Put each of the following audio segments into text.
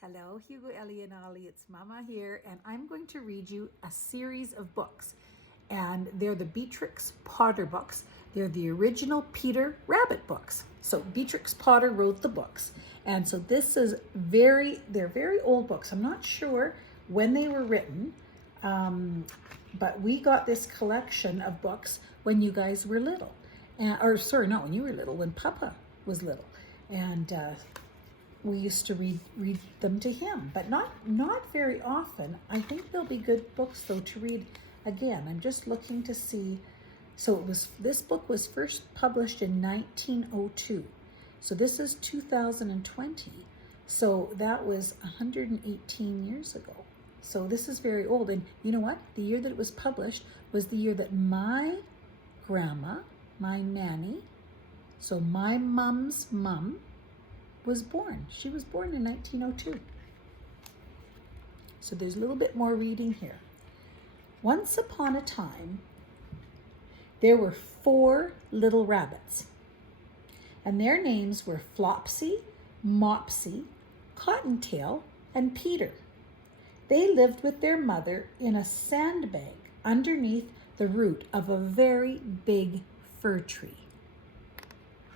Hello, Hugo, Ellie, and Ollie. It's Mama here, and I'm going to read you a series of books. And they're the Beatrix Potter books. They're the original Peter Rabbit books. So Beatrix Potter wrote the books. And so they're very old books. I'm not sure when they were written, but we got this collection of books when you guys were little. Not when you were little, when Papa was little. And we used to read them to him, but not very often. I think they'll be good books though to read again. I'm just looking to see. So this book was first published in 1902. So this is 2020. So that was 118 years ago. So this is very old. And you know what? The year that it was published was the year that my grandma, my nanny, so my mom's mom, was born. She was born in 1902. So there's a little bit more reading here. Once upon a time, there were 4 little rabbits, and their names were Flopsy, Mopsy, Cottontail, and Peter. They lived with their mother in a sandbank underneath the root of a very big fir tree.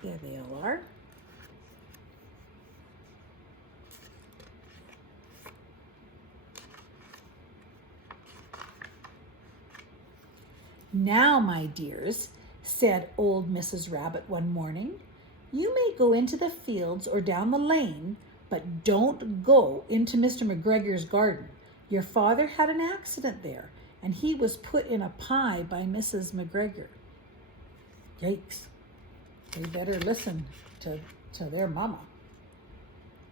There they all are. "Now, my dears," said old Mrs. Rabbit one morning, "you may go into the fields or down the lane, but don't go into Mr. McGregor's garden. Your father had an accident there, and he was put in a pie by Mrs. McGregor." Yikes. They better listen to their mama.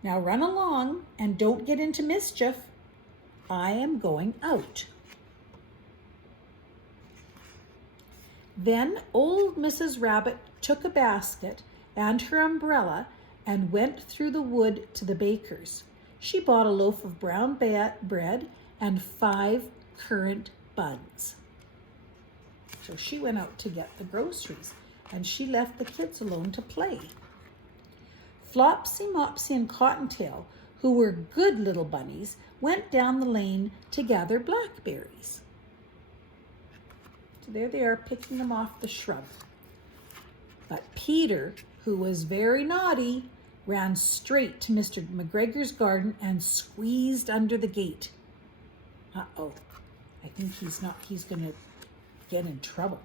"Now run along and don't get into mischief. I am going out." Then old Mrs. Rabbit took a basket and her umbrella and went through the wood to the baker's. She bought a loaf of brown bread and 5 currant buns. So she went out to get the groceries, and she left the kids alone to play. Flopsy, Mopsy, and Cottontail, who were good little bunnies, went down the lane to gather blackberries. So there they are, picking them off the shrub. But Peter, who was very naughty, ran straight to Mr. McGregor's garden and squeezed under the gate. Uh-oh, I think he's going to get in trouble.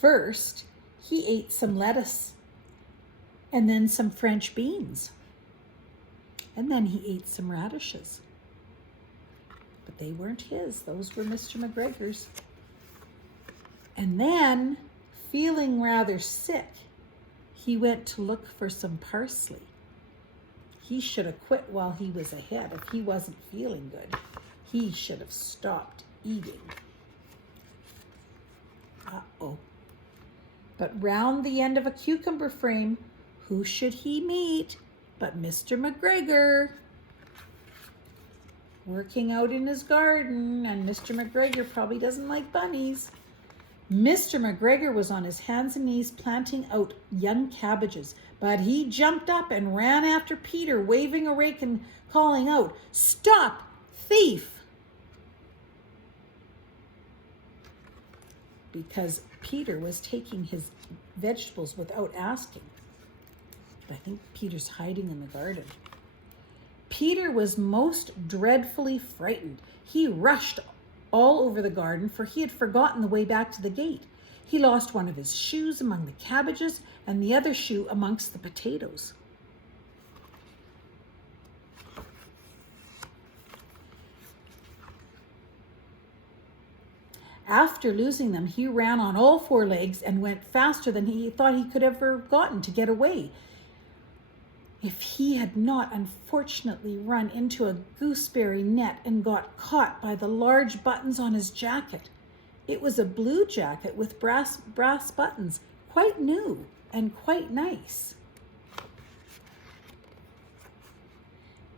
First, he ate some lettuce, and then some French beans, and then he ate some radishes. But they weren't his, those were Mr. McGregor's. And then, feeling rather sick, he went to look for some parsley. He should have quit while he was ahead. If he wasn't feeling good, he should have stopped eating. Uh-oh. But round the end of a cucumber frame, who should he meet but Mr. McGregor, working out in his garden, and Mr. McGregor probably doesn't like bunnies. Mr. McGregor was on his hands and knees planting out young cabbages, but he jumped up and ran after Peter, waving a rake and calling out, "Stop, thief!" Because Peter was taking his vegetables without asking. I think Peter's hiding in the garden. Peter was most dreadfully frightened. He rushed all over the garden, for he had forgotten the way back to the gate. He lost one of his shoes among the cabbages and the other shoe amongst the potatoes. After losing them, he ran on all 4 legs and went faster than he thought he could ever have gotten to get away. If he had not unfortunately run into a gooseberry net and got caught by the large buttons on his jacket. It was a blue jacket with brass buttons, quite new and quite nice.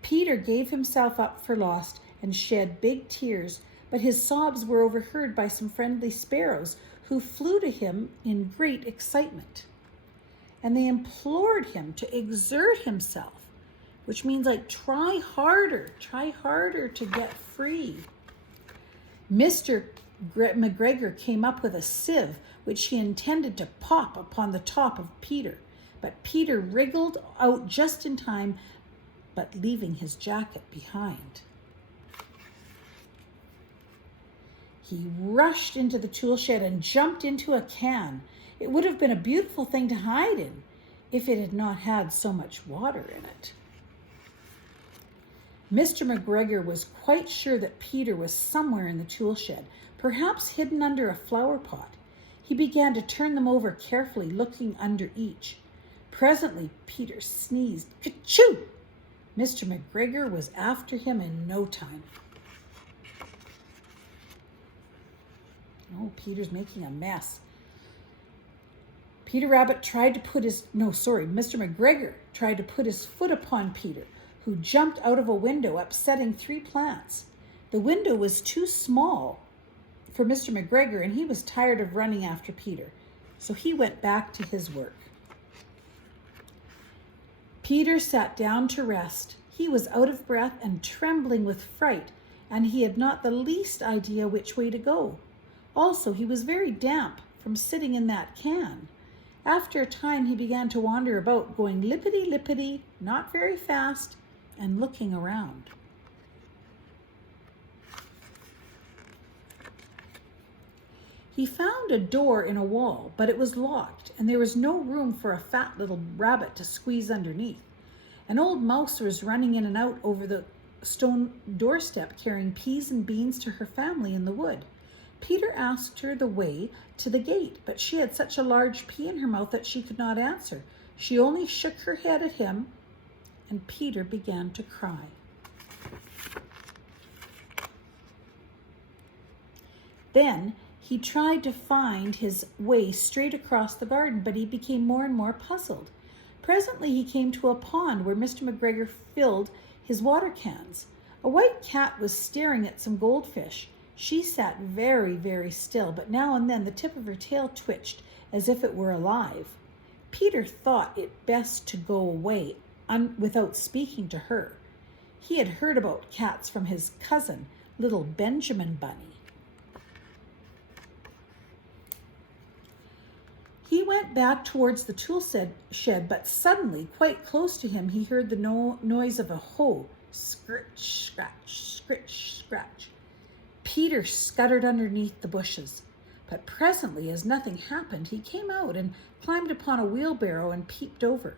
Peter gave himself up for lost and shed big tears, but his sobs were overheard by some friendly sparrows who flew to him in great excitement. And they implored him to exert himself, which means like try harder to get free. Mr. McGregor came up with a sieve, which he intended to pop upon the top of Peter. But Peter wriggled out just in time, but leaving his jacket behind. He rushed into the tool shed and jumped into a can. It would have been a beautiful thing to hide in if it had not had so much water in it. Mr. McGregor was quite sure that Peter was somewhere in the tool shed, perhaps hidden under a flower pot. He began to turn them over carefully, looking under each. Presently, Peter sneezed. Ka-choo! Mr. McGregor was after him in no time. Oh, Peter's making a mess. Mr. McGregor tried to put his foot upon Peter, who jumped out of a window, upsetting 3 plants. The window was too small for Mr. McGregor, and he was tired of running after Peter, so he went back to his work. Peter sat down to rest. He was out of breath and trembling with fright, and he had not the least idea which way to go. Also, he was very damp from sitting in that can. After a time, he began to wander about, going lippity-lippity, not very fast, and looking around. He found a door in a wall, but it was locked, and there was no room for a fat little rabbit to squeeze underneath. An old mouse was running in and out over the stone doorstep, carrying peas and beans to her family in the wood. Peter asked her the way to the gate, but she had such a large pea in her mouth that she could not answer. She only shook her head at him, and Peter began to cry. Then he tried to find his way straight across the garden, but he became more and more puzzled. Presently he came to a pond where Mr. McGregor filled his water cans. A white cat was staring at some goldfish. She sat very, very still, but now and then the tip of her tail twitched as if it were alive. Peter thought it best to go away without speaking to her. He had heard about cats from his cousin, little Benjamin Bunny. He went back towards the tool shed, but suddenly, quite close to him, he heard the noise of a hoe. Scritch, scratch, scritch, scratch. Peter scuttered underneath the bushes, but presently, as nothing happened, he came out and climbed upon a wheelbarrow and peeped over.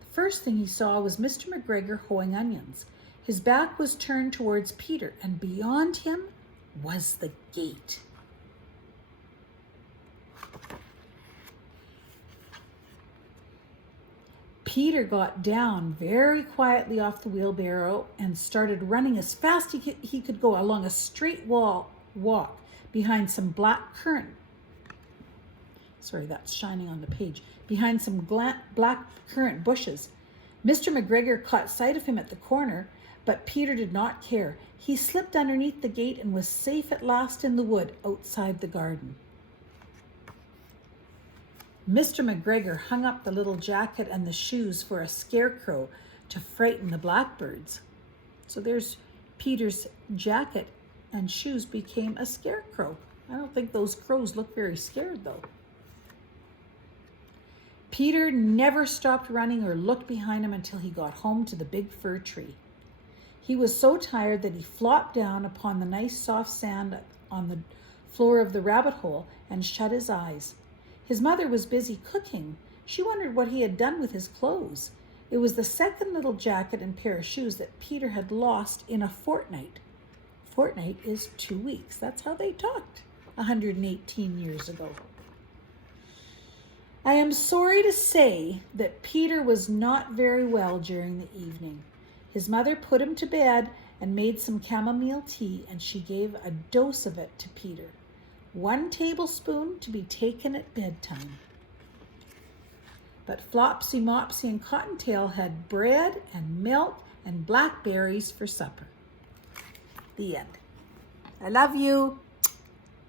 The first thing he saw was Mr. McGregor hoeing onions. His back was turned towards Peter, and beyond him was the gate. Peter got down very quietly off the wheelbarrow and started running as fast as he could go along a straight walk behind some black currant. Sorry, that's shining on the page. Behind some black currant bushes. Mr. McGregor caught sight of him at the corner, but Peter did not care. He slipped underneath the gate and was safe at last in the wood outside the garden. Mr. McGregor hung up the little jacket and the shoes for a scarecrow to frighten the blackbirds. So there's Peter's jacket and shoes became a scarecrow. I don't think those crows look very scared though. Peter never stopped running or looked behind him until he got home to the big fir tree. He was so tired that he flopped down upon the nice soft sand on the floor of the rabbit hole and shut his eyes. His mother was busy cooking. She wondered what he had done with his clothes. It was the second little jacket and pair of shoes that Peter had lost in a fortnight. Fortnight is 2 weeks. That's how they talked 118 years ago. I am sorry to say that Peter was not very well during the evening. His mother put him to bed and made some chamomile tea, and she gave a dose of it to Peter. 1 tablespoon to be taken at bedtime. But Flopsy, Mopsy, and Cottontail had bread and milk and blackberries for supper. The end. I love you.